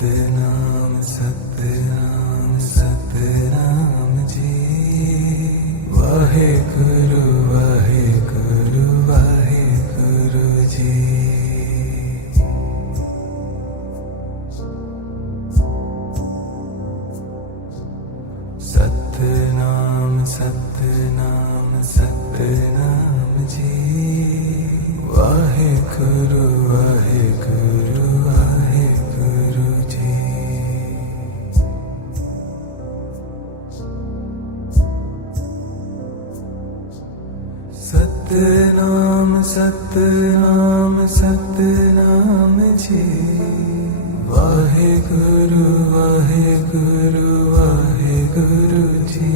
Satnam Satnam Satnam ji. Waheguru Waheguru Waheguru ji. Satnam Satnam Satnam ji. Waheguru Waheguru Waheguru ji. Satnam Satnam Satnam ji. Waheguru Waheguru Waheguru ji.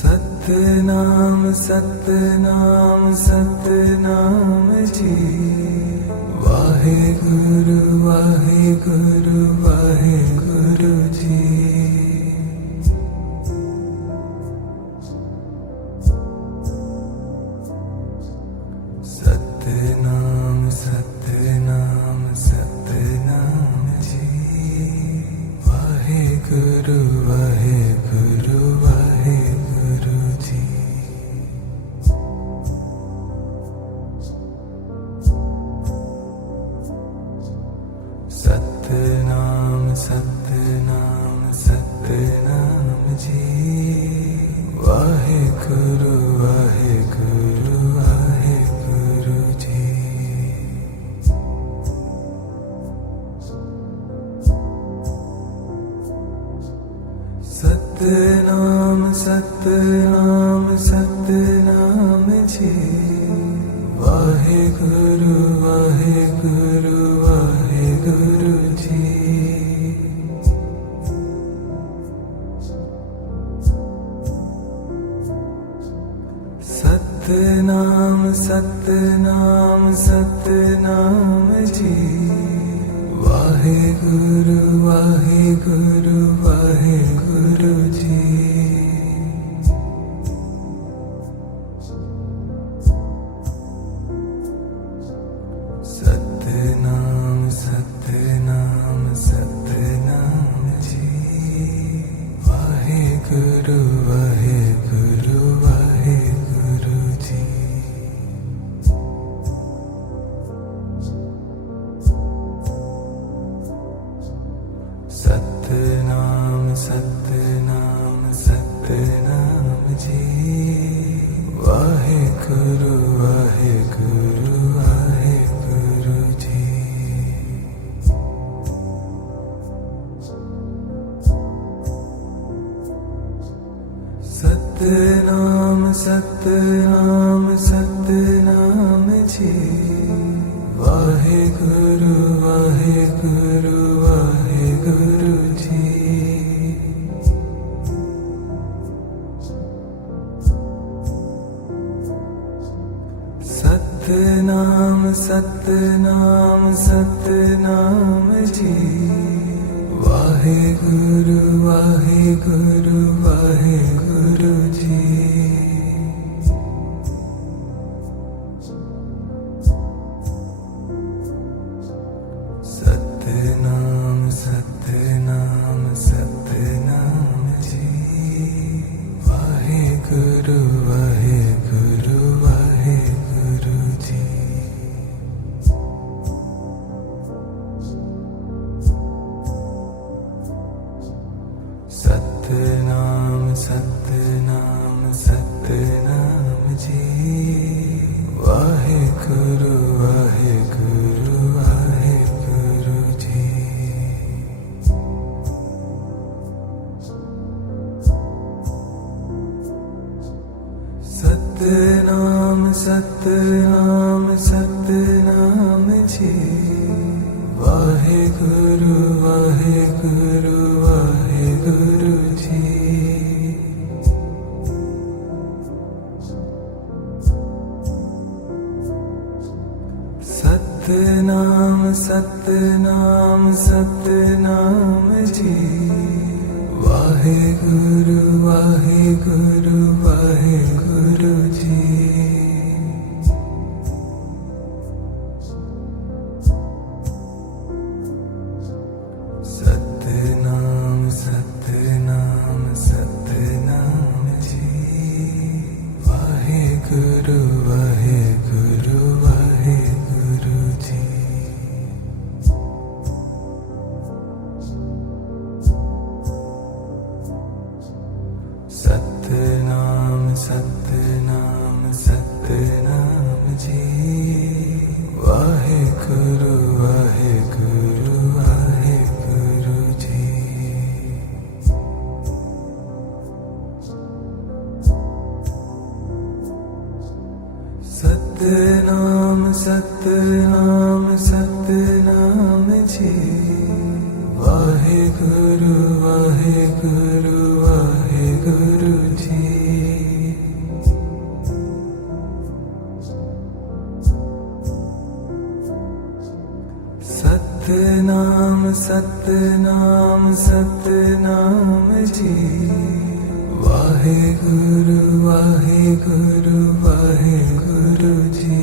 Satnam Satnam Satnam ji. Waheguru Waheguru Waheguru ji. Satnam Satnam Satnam ji. Waheguru Waheguru Waheguru ji. Satnam Satnam Satnam ji. Waheguru Waheguru Waheguru ji. Satnam Satnam Satnam ji. Waheguru Waheguru Waheguru ji. Satnam Satnam Satnam ji. Waheguru Waheguru Waheguru ji. Satnam Satnam Satnam ji. Waheguru Waheguru Waheguru ji. Satnam Satnam Satnam ji. Waheguru Waheguru Waheguru ji. Satnam Satnam Satnam ji. Waheguru Waheguru Waheguru ji. Satnam Satnam Satnam ji. Waheguru Waheguru Waheguru ji. Satnam Satnam Satnam ji. Waheguru Waheguru Waheguru ji. Satnam Satnam Satnam ji. Waheguru Waheguru Waheguru ji. Satnam Satnam Satnam ji. Waheguru Waheguru Waheguru ji. Satnam Satnam Satnam ji. Waheguru Waheguru Waheguru ji. Satnam Satnam Satnam ji. Waheguru Waheguru Waheguru ji. Satnam Satnam Satnam ji. Waheguru Waheguru Waheguru ji.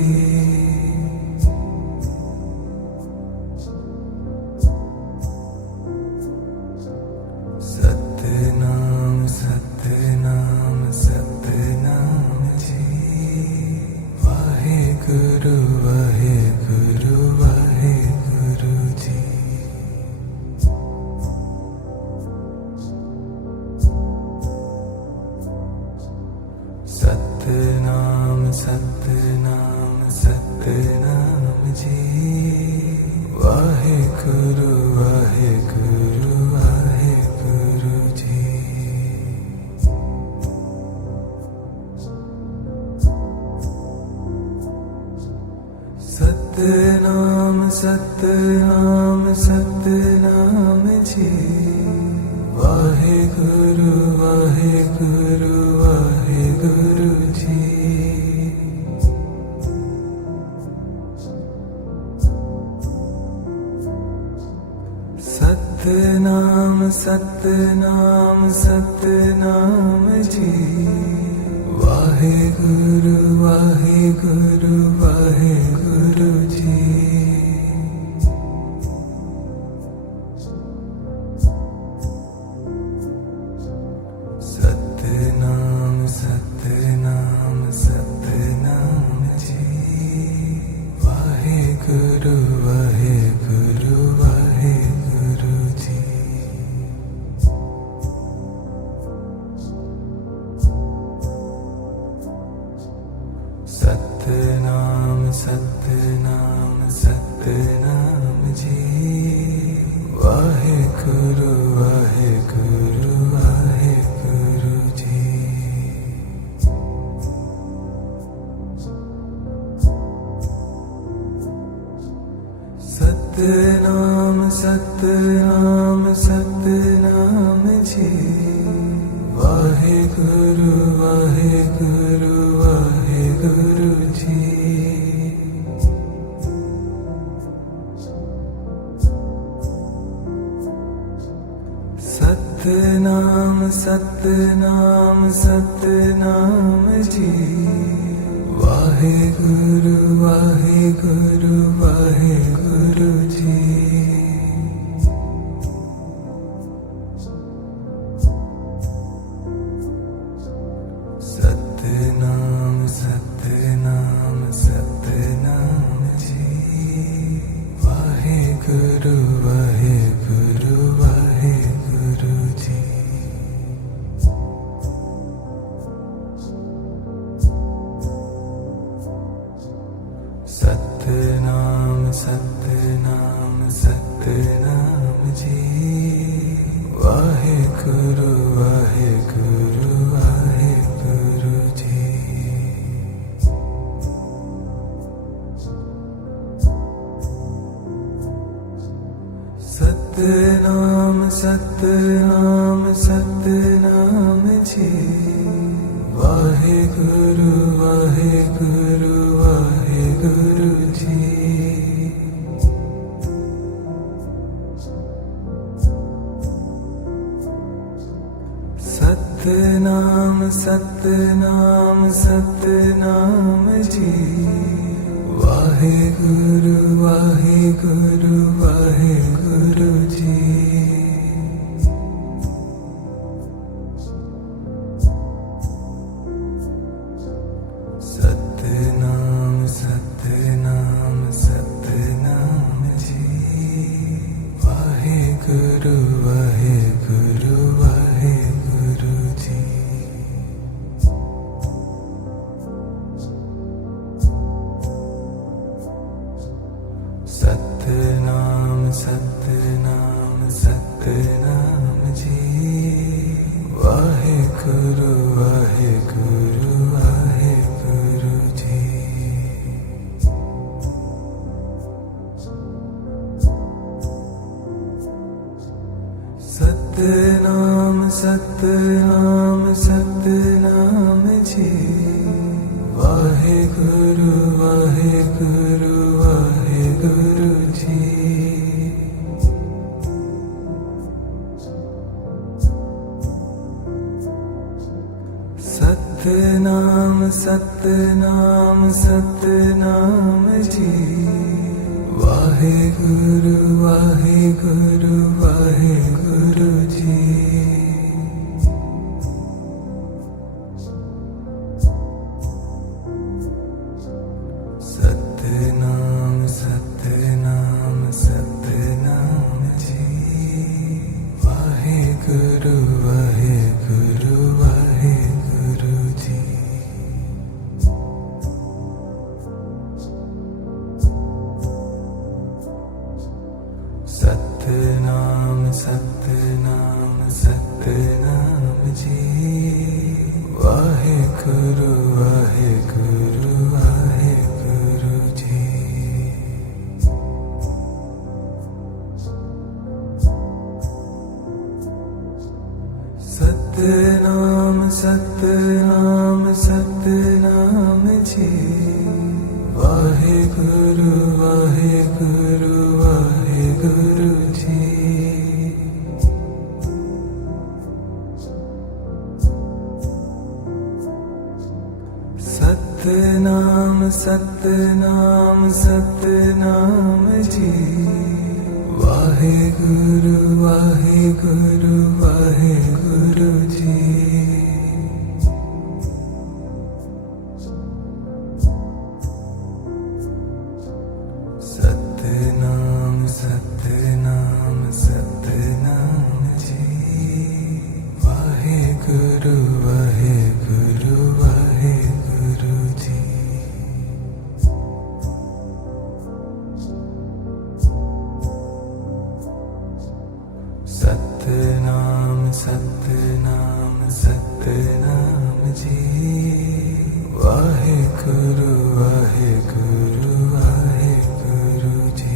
Satnam Satnam Satnam ji. Waheguru Waheguru Waheguru ji. Satnam Satnam Satnam ji. Waheguru Waheguru Waheguru ji. Satnam Satnam Satnam ji. Waheguru Waheguru Waheguru ji. Satnam Satnam Satnam ji. Waheguru Waheguru Waheguru ji. Satnam Satnam Satnam ji. Waheguru Waheguru Waheguru ji. Satnam Satnam Satnam ji. Waheguru Waheguru Waheguru ji. Satnam Satnam Satnam ji. Waheguru Waheguru Waheguru ji. Satnam Satnam Satnam ji. Waheguru Waheguru Waheguru ji. Satnam Satnam Satnam ji. Waheguru Waheguru Waheguru ji. Satnam Satnam Satnam ji. Waheguru Waheguru Waheguru ji. Satnam Satnam Satnam ji. Waheguru Waheguru Waheguru ji. Satnam Satnam Satnam ji. Waheguru Waheguru Waheguru ji. Satnam Satnam Satnam ji. Waheguru Waheguru Waheguru ji. Satnam Satnam Satnam ji. Waheguru Waheguru Waheguru ji. Satnam Satnam ji. Waheguru Waheguru Waheguru ji. Satnam Satnam Satnam ji. Waheguru Waheguru Waheguru ji. Satnam Satnam Satnam ji. Waheguru Waheguru Waheguru ji. Satnam Satnam Satnam ji. Waheguru Waheguru Waheguru ji. Satnam Satnam Satnam ji. Waheguru Waheguru Waheguru ji. Satnam Satnam Satnam ji. Waheguru Waheguru Waheguru ji. Satnam Satnam Satnam ji. Waheguru Waheguru Waheguru ji. Satnam Satnam Satnam ji. Waheguru Waheguru Waheguru ji.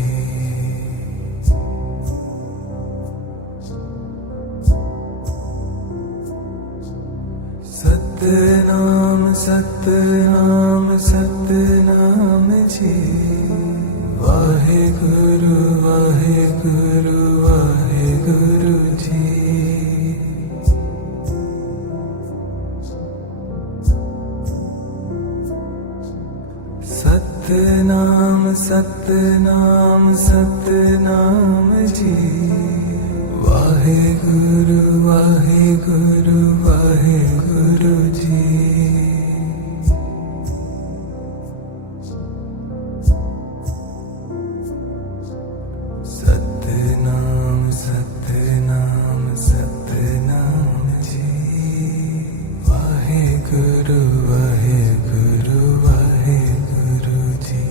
Satnam Satnam Satnam ji. Waheguru Waheguru Waheguru ji. Satnam Satnam Satnam ji. Waheguru Waheguru Waheguru ji. Satnam Satnam Satnam ji. Waheguru Waheguru Waheguru ji.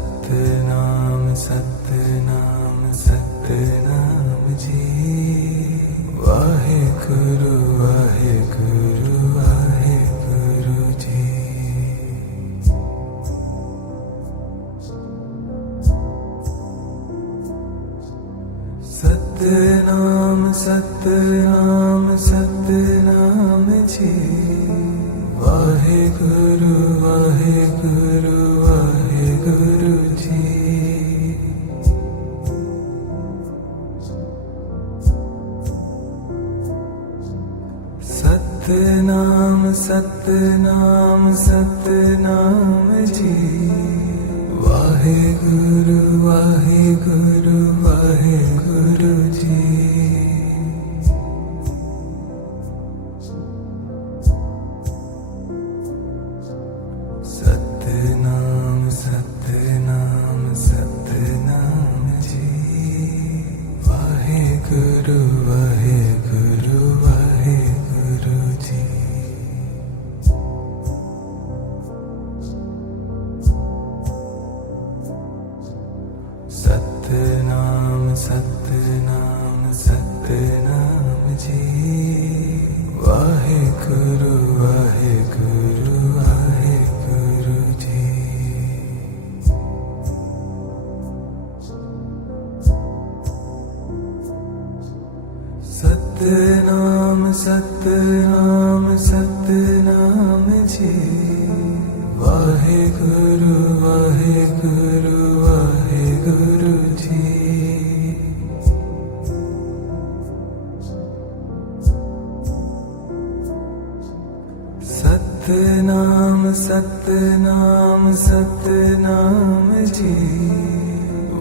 Satnam Satnam Satnam ji. Waheguru Waheguru Waheguru ji. Satnam Satnam Satnam ji. Waheguru Waheguru Waheguru ji. Satnam Satnam Satnam ji. Waheguru Waheguru Waheguru ji. Satnam Satnam Satnam ji. Waheguru Waheguru Waheguru ji. Satnam Satnam Satnam Satnam Satnam ji. Waheguru Waheguru Waheguru ji. Satnam Satnam Satnam ji.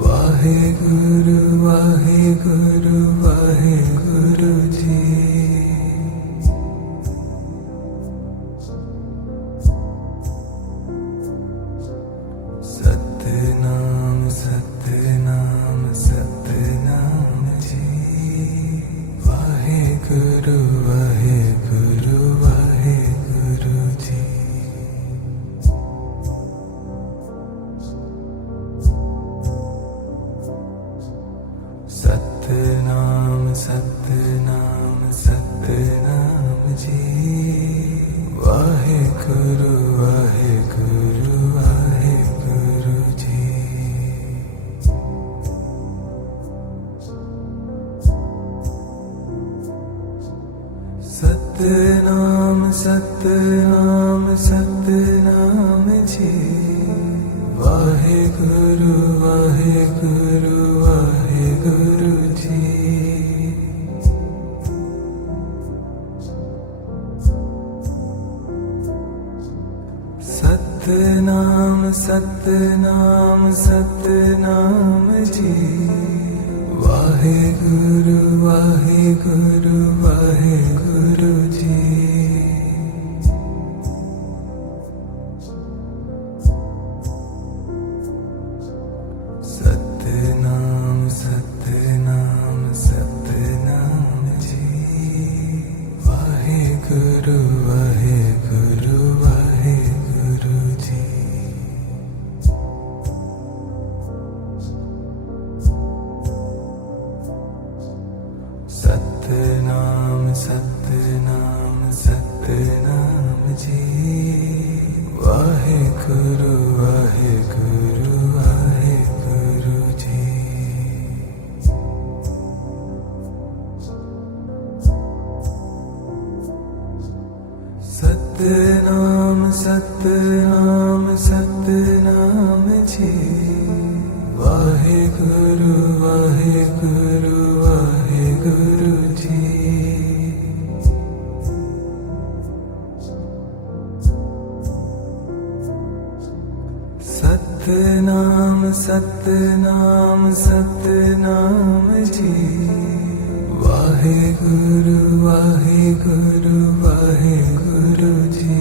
Waheguru Waheguru Waheguru ji. Satnam Satnam Satnam ji. Waheguru Waheguru Waheguru ji. Satnam Satnam Satnam ji. Waheguru Waheguru Waheguru ji. Satnam Satnam Satnam ji. Waheguru Waheguru Waheguru ji. Satnam Satnam Satnam ji. Waheguru Waheguru Waheguru ji. Satnam Satnam Satnam ji. Waheguru Waheguru Waheguru ji. Satnam Satnam Satnam ji. Waheguru Waheguru Waheguru ji. Satnam Satnam Satnam ji. Waheguru Waheguru Waheguru ji. Satnam Satnam Satnam ji. Waheguru Waheguru Waheguru ji.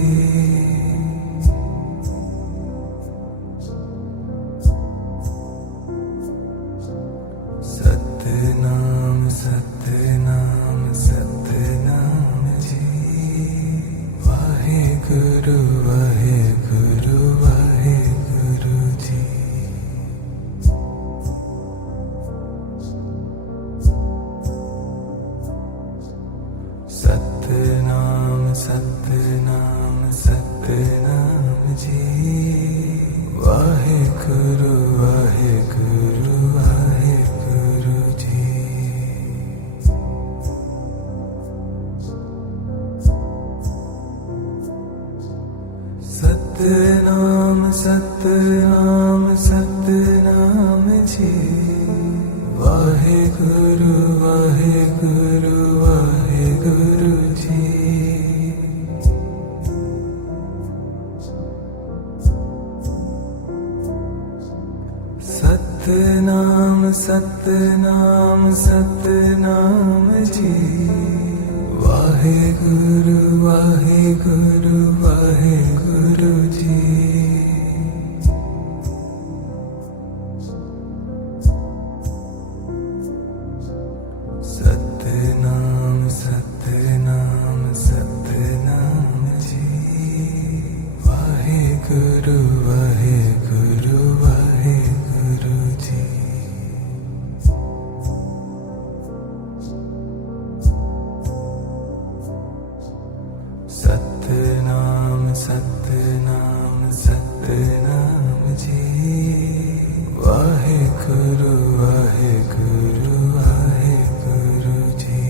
Satnam Satnam Satnam ji. Waheguru Waheguru Waheguru ji. Satnam Satnam Satnam ji. Waheguru Waheguru Waheguru ji. Satnam Satnam Satnam ji. Waheguru Waheguru Waheguru ji. Satnam Satnam Satnam ji. Waheguru Waheguru Waheguru ji. Satnam Satnam Satnam ji. Waheguru Waheguru Waheguru ji. Satnam Satnam Satnam ji. Waheguru Waheguru Waheguru ji.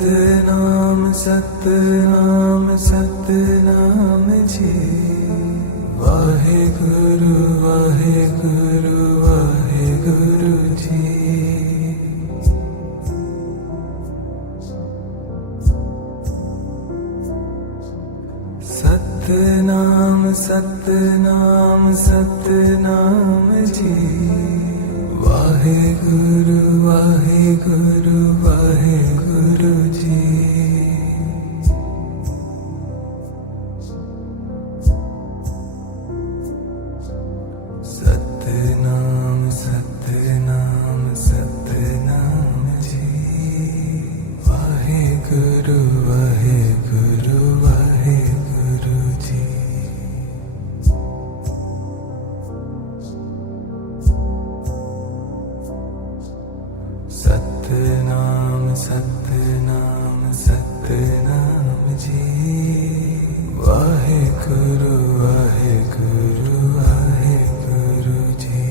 Satnam Satnam Satnam ji. Waheguru Waheguru Waheguru ji. Satnam Satnam Satnam ji. Waheguru Waheguru Waheguru ji. Satnam Satnam Satnam ji. Waheguru Waheguru Waheguru ji. Satnam Satnam Satnam ji. Waheguru Waheguru Waheguru ji.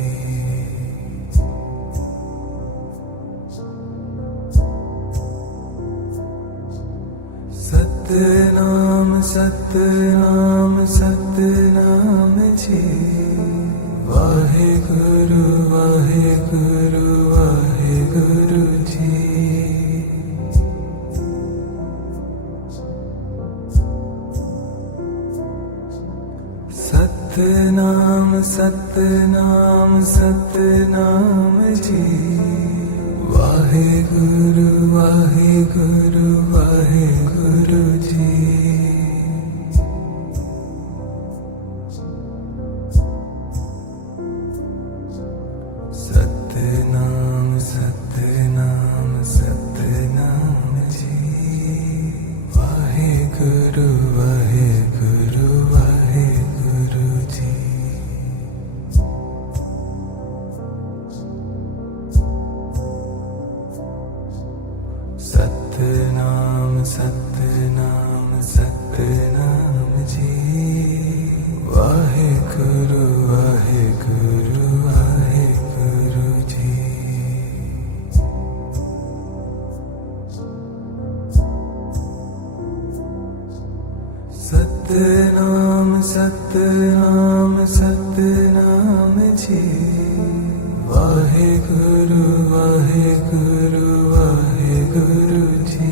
Satnam Satnam Satnam ji. Waheguru Waheguru Waheguru ji. Satnam Satnam Satnam ji. Waheguru Waheguru Waheguru ji. Satnam Satnam Satnam ji. Waheguru Waheguru Waheguru ji. Satnam Satnam Satnam ji. Waheguru Waheguru Waheguru ji. Satnam Satnam Satnam ji. Waheguru Waheguru Waheguru ji.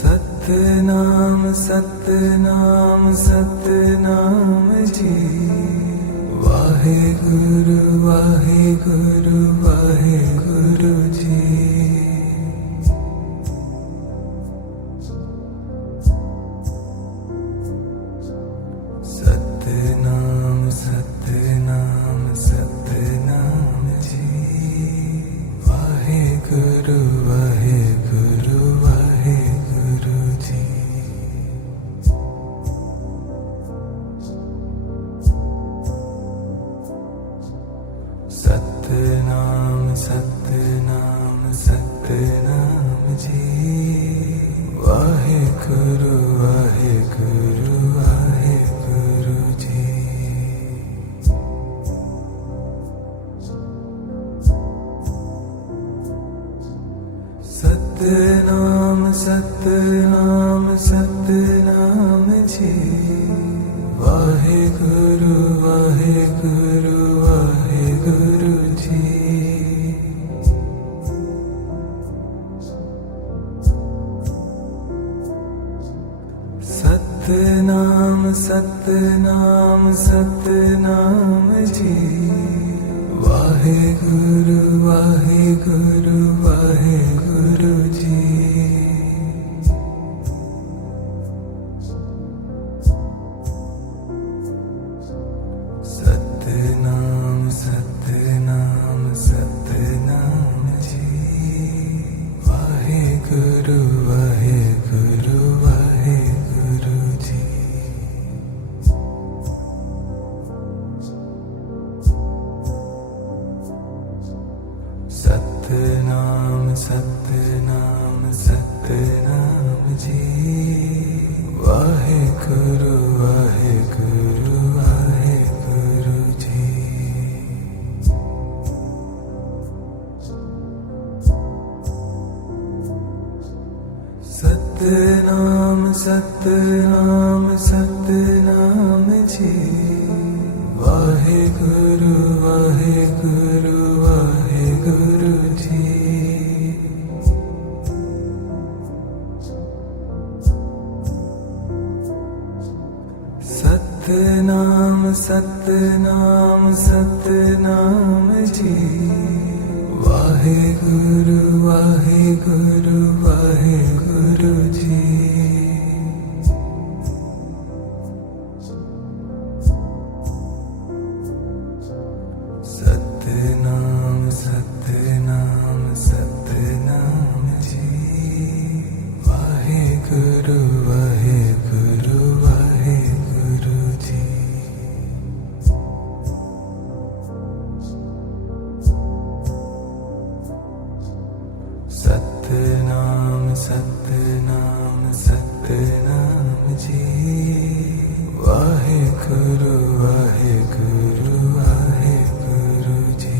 Satnam Satnam Satnam ji. Waheguru Waheguru Waheguru ji. Satnam Satnam Satnam ji. Waheguru Waheguru Waheguru ji. Satnam Satnam Satnam ji. Waheguru Waheguru Waheguru ji. Satnam Satnam Satnam ji. Waheguru Waheguru Waheguru ji. Satnam Satnam Satnam ji. Waheguru Waheguru Waheguru ji. Satnam Satnam Satnam ji. Waheguru Waheguru Waheguru ji. Satnam Satnam Satnam Satnam Satnam ji. Waheguru Waheguru Waheguru ji. Satnam Satnam Satnam ji. Waheguru Waheguru Waheguru ji. Satnam Satnam Satnam ji. Waheguru Waheguru Waheguru ji. Satnam Satnam Satnam ji. Waheguru Waheguru Waheguru ji.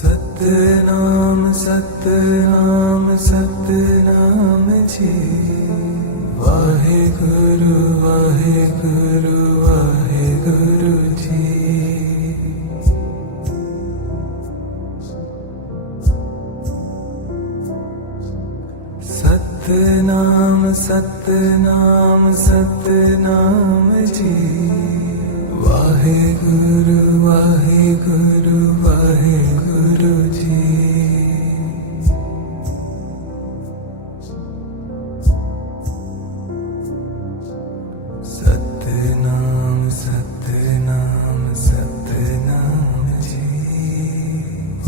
Satnam Satnam Satnam ji. Waheguru Waheguru Waheguru ji. Satnam Satnam Satnam ji. Waheguru Waheguru Waheguru ji. Satnam Satnam Satnam ji.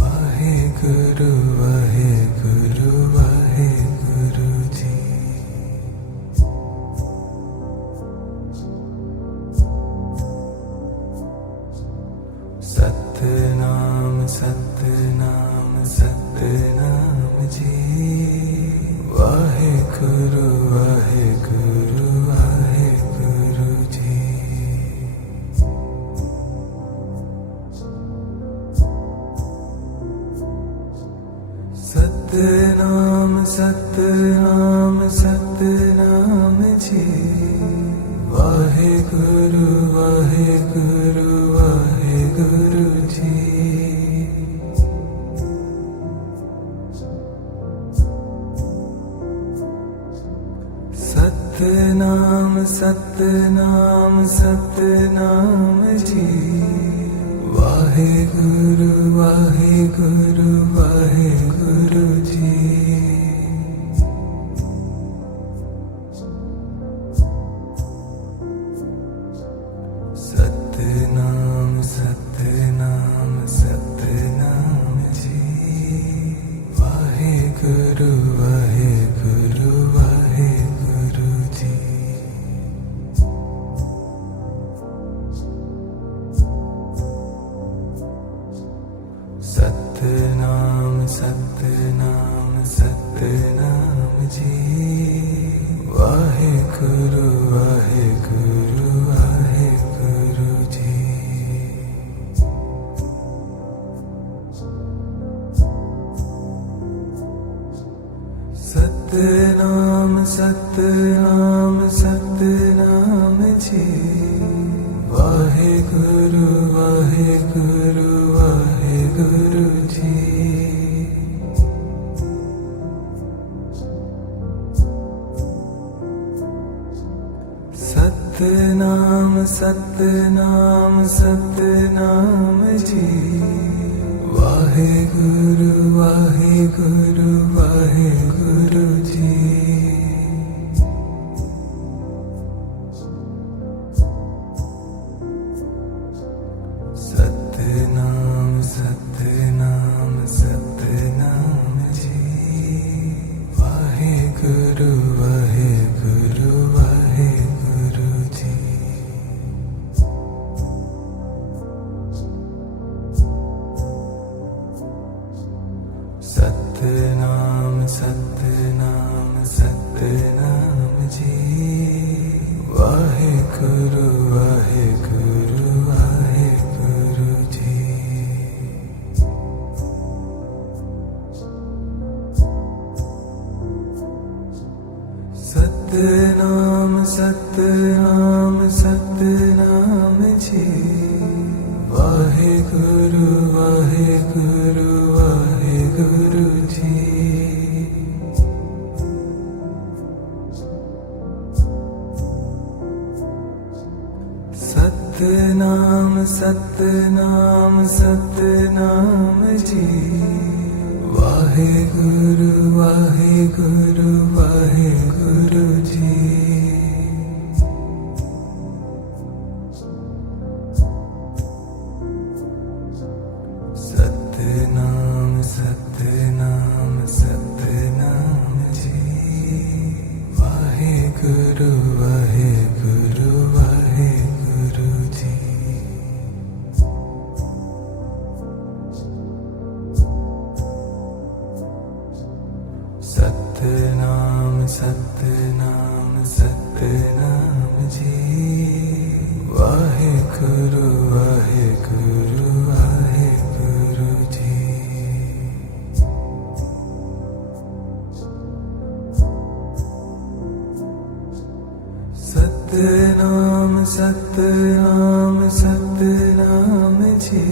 Waheguru Waheguru Waheguru ji. Satnam Satnam Satnam ji. Waheguru Waheguru Waheguru ji. Satnam Satnam Satnam ji. Waheguru Waheguru Waheguru ji. Satnam Satnam Satnam ji. Waheguru Waheguru Waheguru ji. Satnam Satnam Satnam ji. Waheguru Waheguru Waheguru ji. Satnam Satnam Satnam ji. Waheguru Waheguru Waheguru ji. Satnam Satnam Satnam ji. Waheguru Waheguru Waheguru ji. Satnam Satnam Satnam ji. Waheguru Waheguru Waheguru ji. Satnam Satnam Satnam ji. Waheguru Waheguru Waheguru ji. Satnam Satnam Satnam ji. Waheguru Waheguru Waheguru ji. Satnam Satnam Satnam ji. Waheguru Waheguru Waheguru ji. Satnam Satnam Satnam ji. Waheguru Waheguru Waheguru ji. Satnam Satnam Satnam ji. Waheguru Waheguru Waheguru ji. Satnam Satnam Satnam ji. Waheguru Waheguru Waheguru ji. Satnam Satnam Satnam ji.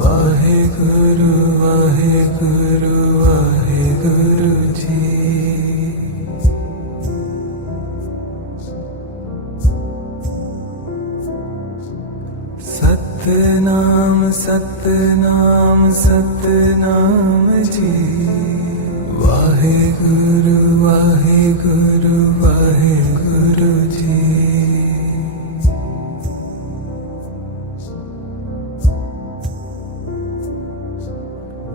Waheguru Waheguru Waheguru ji. Satnam Satnam Satnam ji. Waheguru Waheguru Waheguru ji.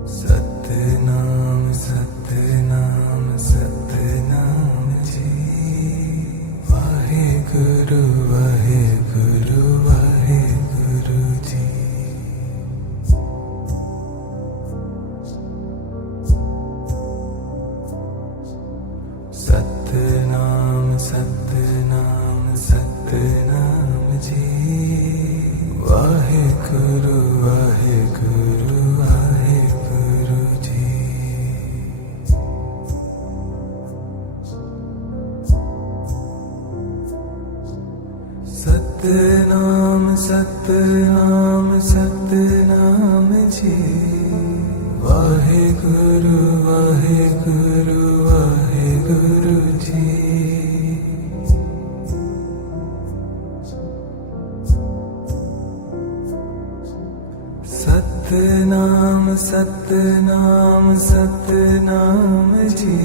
Satnam Satnam Satnam ji. Waheguru Waheguru Waheguru ji. Satnam Satnam Satnam ji. Waheguru Waheguru Waheguru ji. Satnam Satnam Satnam ji. Waheguru Waheguru Waheguru ji. Satnam Satnam Satnam ji.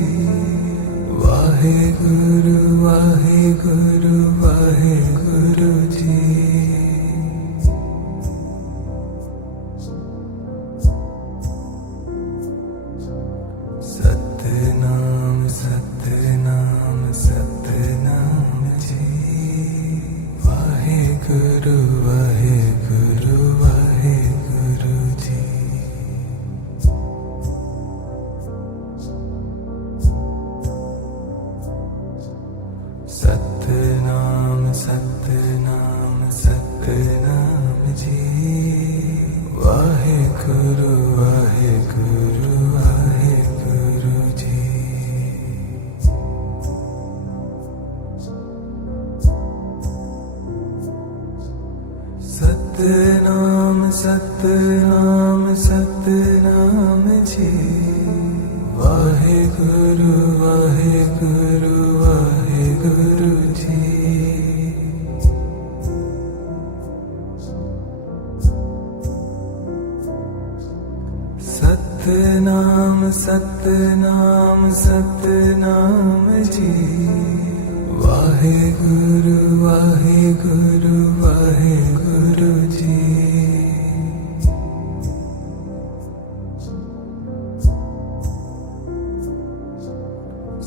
Waheguru Waheguru Waheguru ji. Satnam Satnam Satnam ji. Waheguru Waheguru Waheguru ji. Satnam Satnam Satnam ji. Waheguru Waheguru Waheguru ji. Satnam Satnam Satnam ji. Waheguru Waheguru Waheguru ji. Satnam Satnam Satnam ji. Waheguru Waheguru Waheguru ji.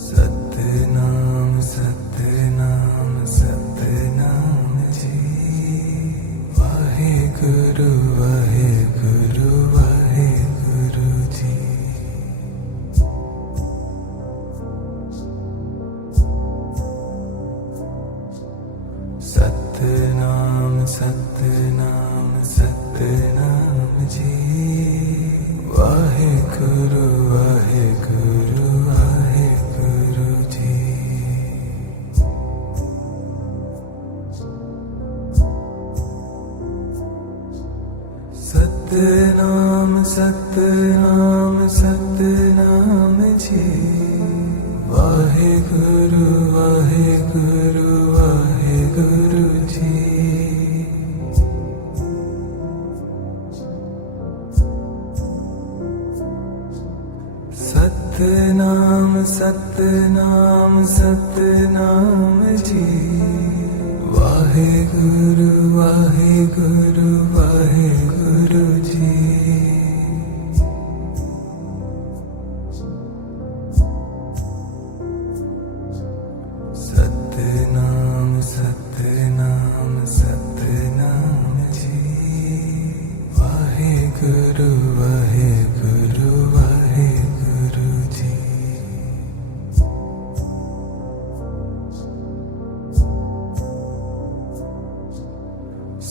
Satnam Satnam Satnam ji. Waheguru Waheguru Waheguru ji. Satnam Satnam Satnam Satnam ji. Waheguru Waheguru Waheguru ji. Satnam Satnam Satnam ji. Waheguru Waheguru Waheguru ji. Satnam Satnam Satnam ji. Waheguru Waheguru Waheguru ji.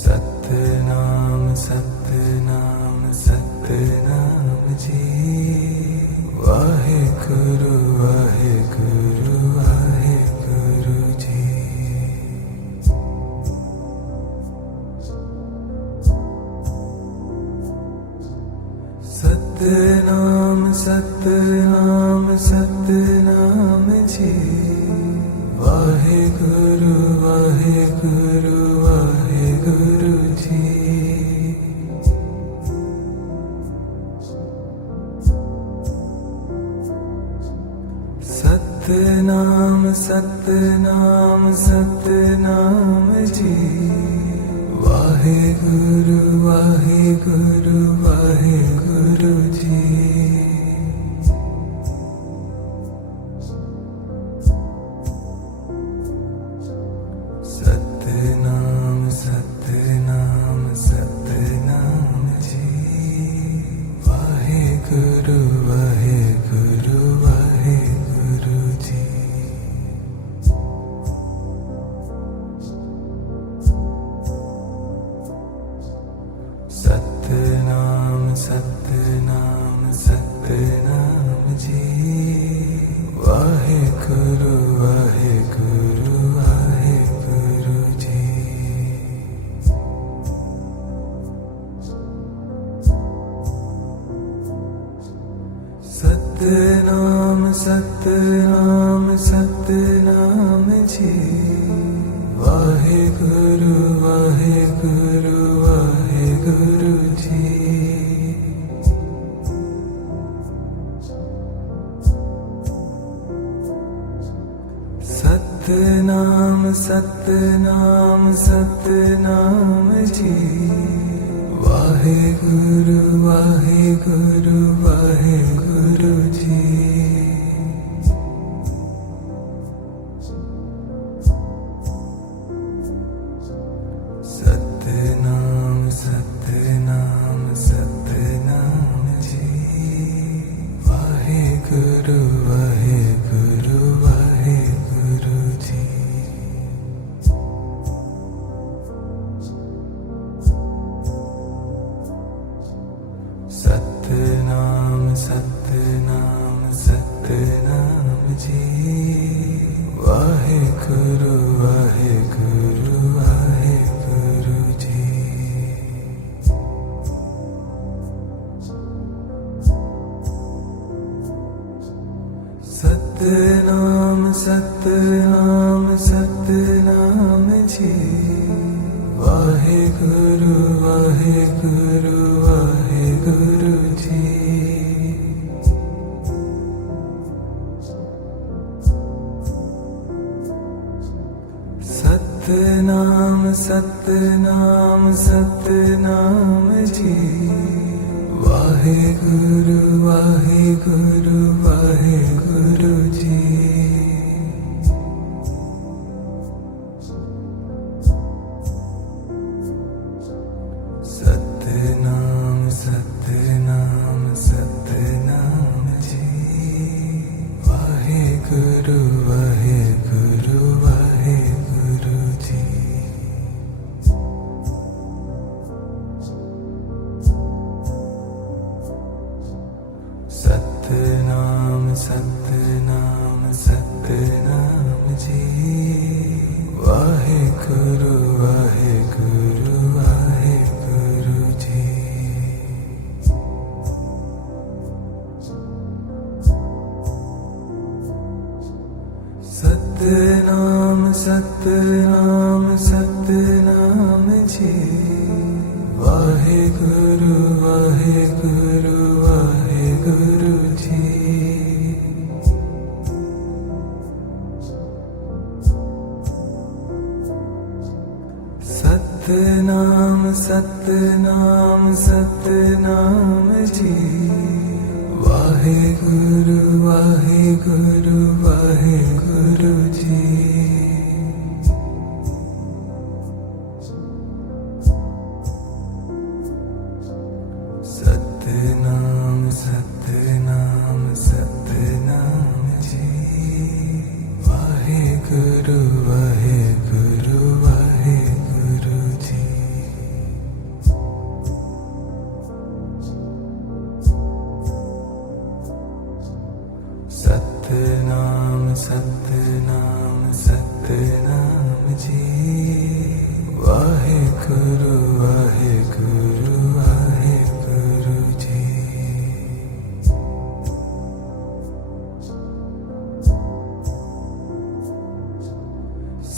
Satnam Satnam Satnam ji. Waheguru Waheguru Waheguru ji. Satnam Satnam Satnam ji. Waheguru Waheguru Waheguru ji. Satnam Satnam Satnam ji. Waheguru Waheguru Waheguru ji. Satnam Satnam Satnam ji. Waheguru Waheguru Waheguru ji. Satnam Satnam Satnam ji. Waheguru Waheguru Waheguru ji. Satnam Satnam Satnam ji. Waheguru Waheguru Waheguru ji. Satnam Satnam Satnam ji. Waheguru Waheguru Waheguru ji. Satnam Satnam Satnam ji. Waheguru Waheguru Waheguru ji. Satnam Satnam Satnam ji. Waheguru Waheguru Waheguru ji. Satnam Satnam Satnam ji. Waheguru Waheguru Waheguru ji. Satnam Satnam Satnam ji. Waheguru Waheguru Waheguru ji. Satnam Satnam Satnam ji. Waheguru Waheguru Waheguru ji. Satnam Satnam Satnam ji. Waheguru Waheguru Waheguru ji. Satnam Satnam Satnam ji. Waheguru Waheguru Waheguru ji. Satnam Satnam Satnam ji. Waheguru Waheguru Waheguru ji. Satnam Satnam Satnam ji. Waheguru Waheguru Waheguru ji. Satnam Satnam Satnam ji. Waheguru Waheguru Waheguru ji.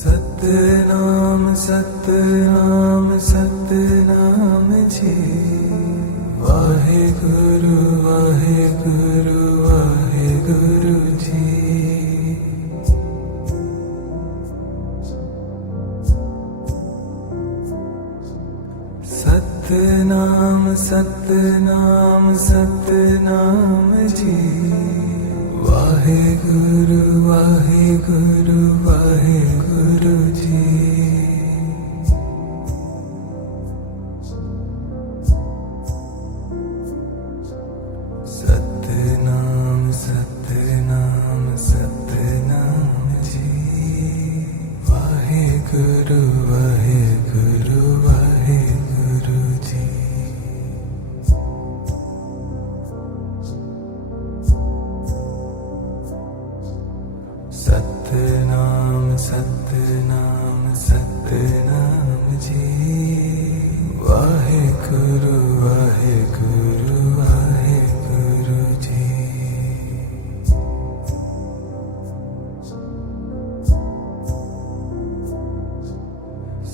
Satnam Satnam Satnam ji. Waheguru Waheguru Waheguru ji. Satnam Satnam Satnam ji. Waheguru Waheguru Waheguru ji. Satnam Satnam Satnam ji. Waheguru Waheguru Waheguru ji. Satnam Satnam Satnam ji. Waheguru Waheguru Waheguru ji.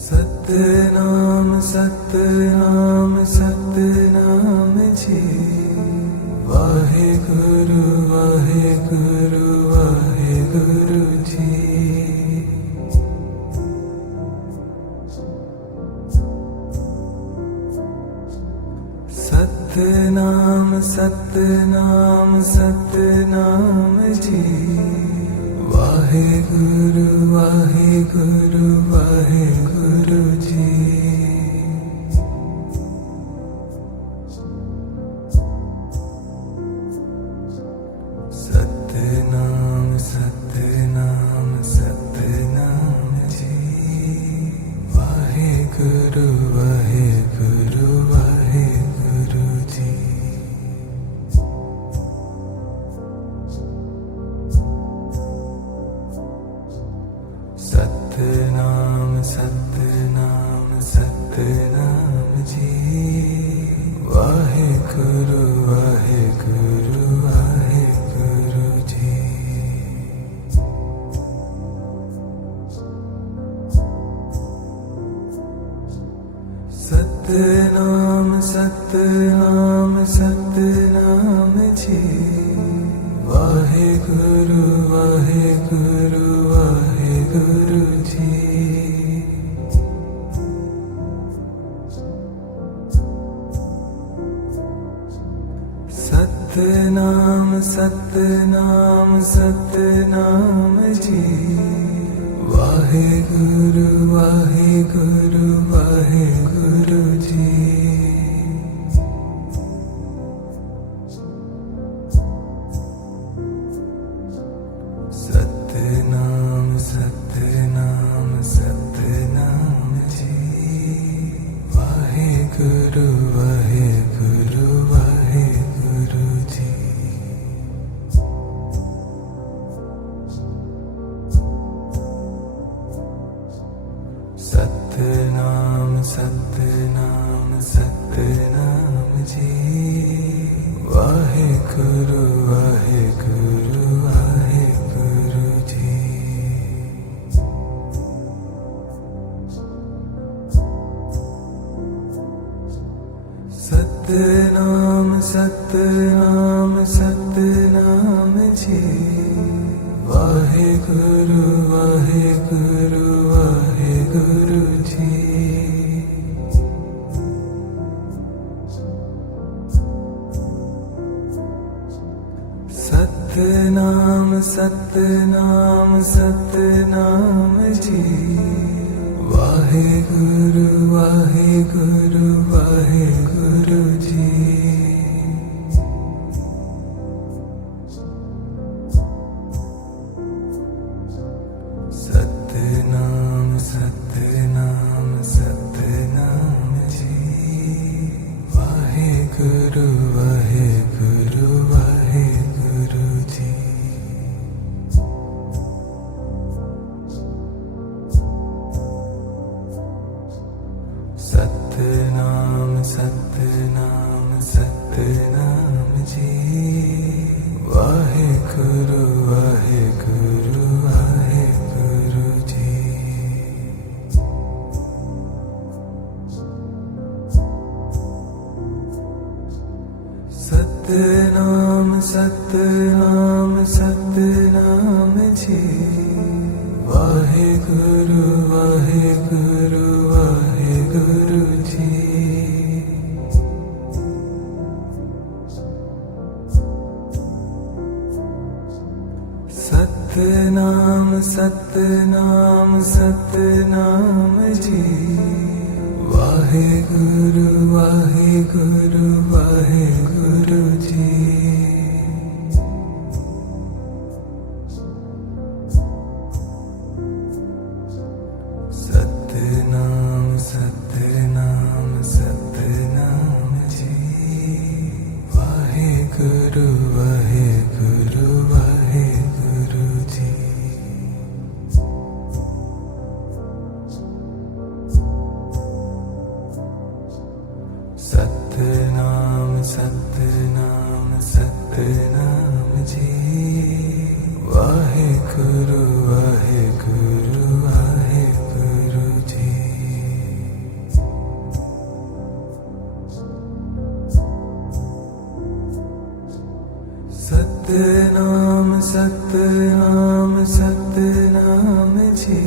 Satnam Satnam Satnam ji. Waheguru Waheguru Waheguru ji. Satnam Satnam Satnam ji. Waheguru Waheguru Waheguru ji. Satnam Satnam Satnam ji. Waheguru Waheguru Waheguru ji. Satnam Satnam Satnam ji. Waheguru Waheguru Waheguru ji. Satnam Satnam Satnam ji. Waheguru Waheguru Waheguru ji. Satnam Satnam Satnam ji. Waheguru Waheguru Waheguru ji. Satnam Satnam Satnam ji. Waheguru Waheguru Waheguru ji. Satnam Satnam Satnam Satnam ji. Waheguru Waheguru Waheguru ji. Satnam Satnam Satnam ji. Waheguru Waheguru Waheguru ji. Satnam Satnam Satnam ji. Waheguru Waheguru Waheguru ji. Satnam Satnam Satnam ji. Waheguru Waheguru Waheguru ji. Satnam Satnam Satnam ji. Waheguru Waheguru Waheguru ji. Satnam Satnam Satnam ji. Waheguru Waheguru Waheguru ji. Satnam Satnam Satnam ji. Waheguru Waheguru Waheguru ji. Satnam Satnam Satnam ji. Waheguru Waheguru Waheguru ji. Satnam Satnam Satnam ji.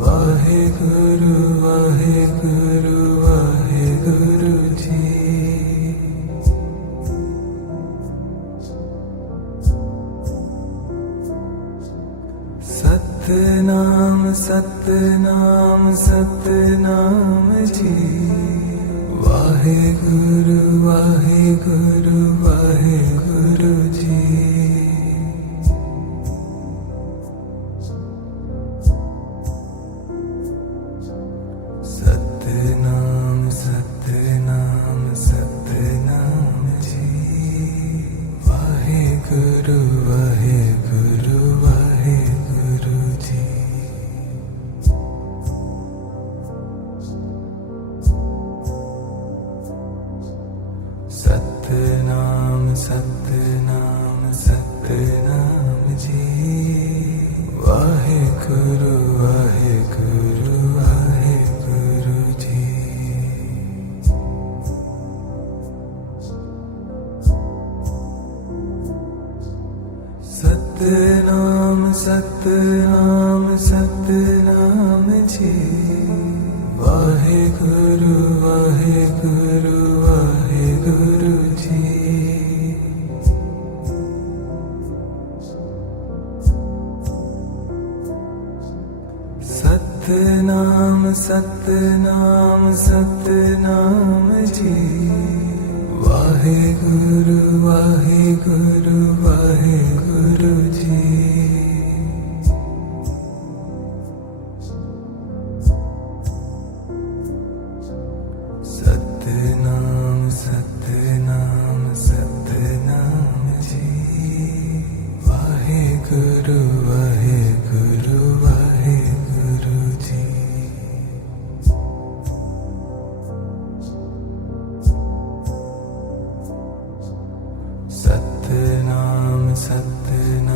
Waheguru Waheguru Waheguru ji. Satnam Satnam Satnam ji. Waheguru Waheguru Waheguru ji. Satnam Satnam Satnam ji. Waheguru Waheguru Waheguru ji. Satnam Satnam Satnam ji. Waheguru Waheguru Waheguru ji. Satnam Satnam Satnam ji. Waheguru Waheguru Waheguru ji. Satnam Satnam Satnam ji. Waheguru Waheguru Waheguru ji. Satnam Satnam Satnam ji. Waheguru Waheguru Waheguru ji. Satnam Satnam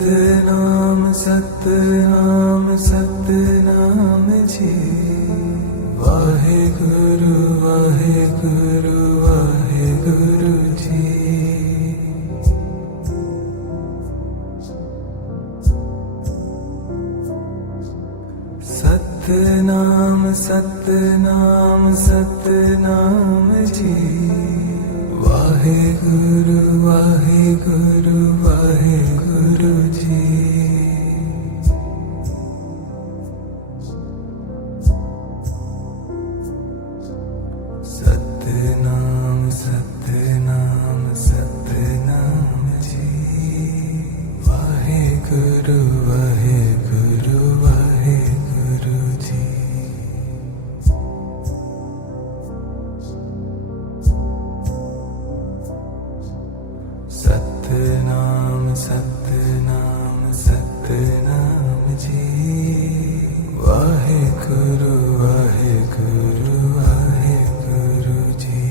Satnam Satnam Satnam ji. Waheguru Waheguru Waheguru ji. Satnam Satnam Satnam ji. Waheguru Waheguru Waheguru ji. Satnam Satnam Satnam ji. Waheguru Waheguru Waheguru ji. Satnam Satnam Satnam ji. Waheguru Waheguru Waheguru ji.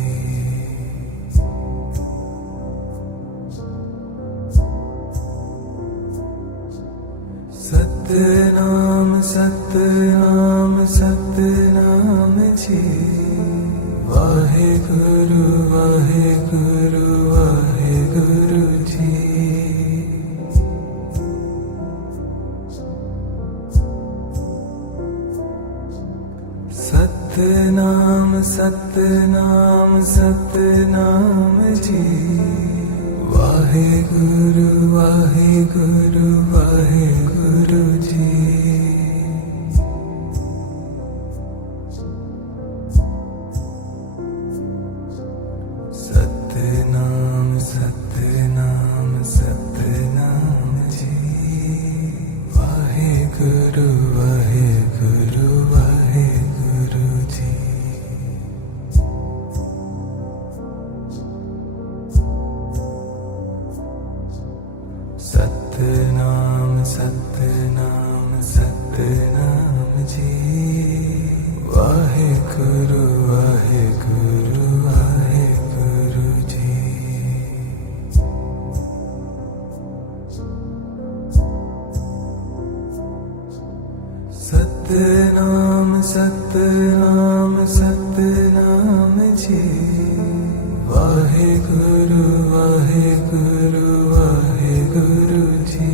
Satnam Satnam Satnam ji. Waheguru Waheguru Waheguru ji. Satnam Satnam Satnam ji. Waheguru Waheguru Waheguru ji. Satnam Satnam Satnam ji. Waheguru Waheguru Waheguru ji. Satnam Satnam Satnam ji. Waheguru Waheguru Waheguru ji. Satnam Satnam Satnam ji. Waheguru Waheguru Waheguru ji.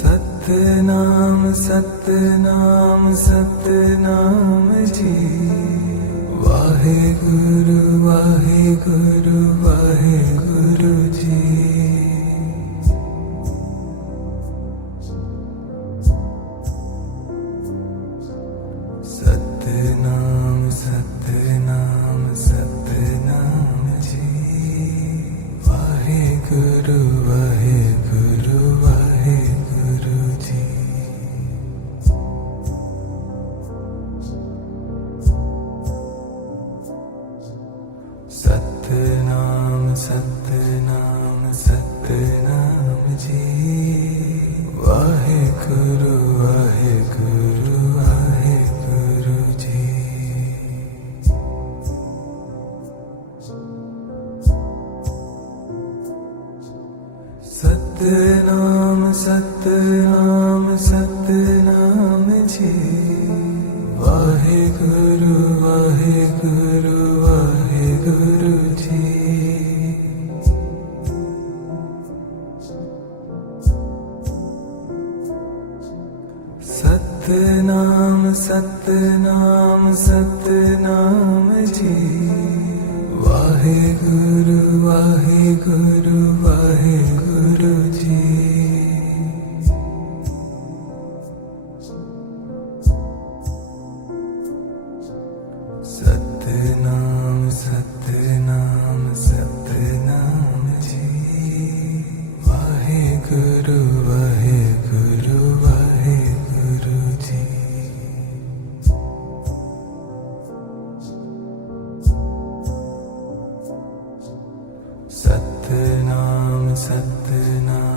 Satnam Satnam Satnam ji. Waheguru Waheguru Waheguru ji. Satnam Satnam Satnam ji. Waheguru Waheguru Waheguru ji. Satnam Satnam Satnam ji. Waheguru Waheguru Waheguru ji. Satnam Satnam Satnam ji. Waheguru Waheguru Waheguru ji. Satnam Satnam Satnam ji. Waheguru Waheguru Waheguru ji. Satnam Satnam Satnam ji. Waheguru Waheguru Waheguru ji. Satnam Satnam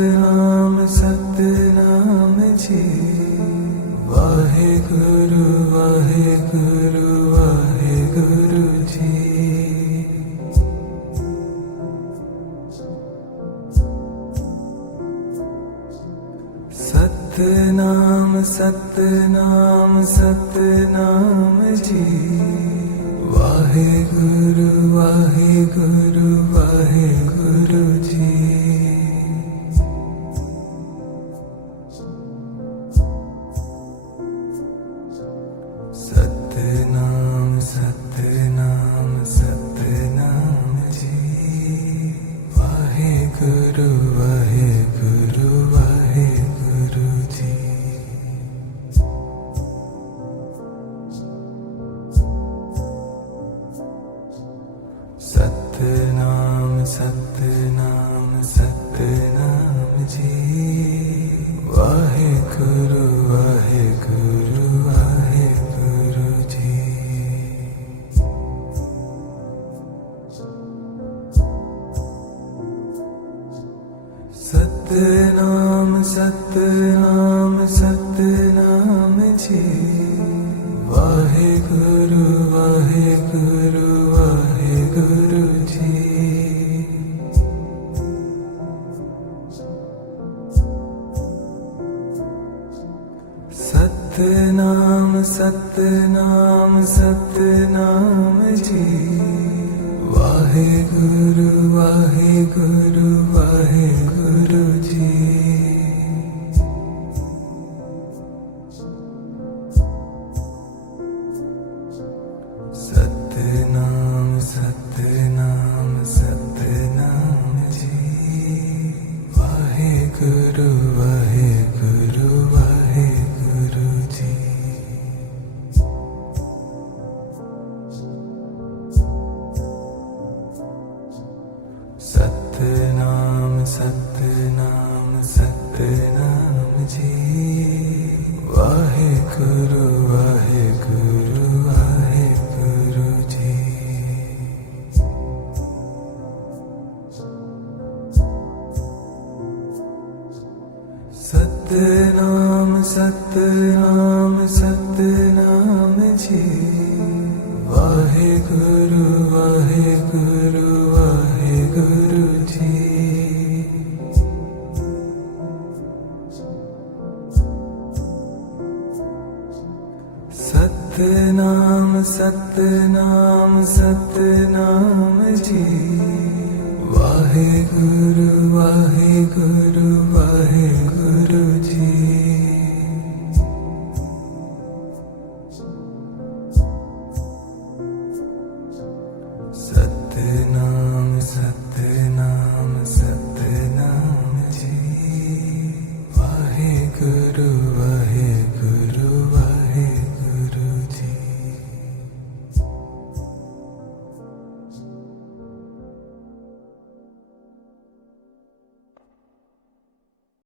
Satnam Satnam ji. Waheguru Waheguru Waheguru ji. Satnam Satnam Satnam ji. Waheguru Waheguru Waheguru ji. Satnam Satnam Satnam ji. Waheguru Waheguru Waheguru ji. Satnam Satnam Satnam ji. Waheguru Waheguru Waheguru ji. Satnam Satnam Satnam ji. Waheguru Waheguru Waheguru ji. Satnam Satnam Satnam ji. Waheguru Waheguru Waheguru ji. Satnam Satnam Satnam ji. Waheguru Waheguru Waheguru ji. Satnam Satnam Satnam ji. Waheguru Waheguru Waheguru ji. Satnam Satnam Satnam ji. Waheguru Waheguru Waheguru ji. Satnam Satnam Satnam ji. Waheguru Waheguru Waheguru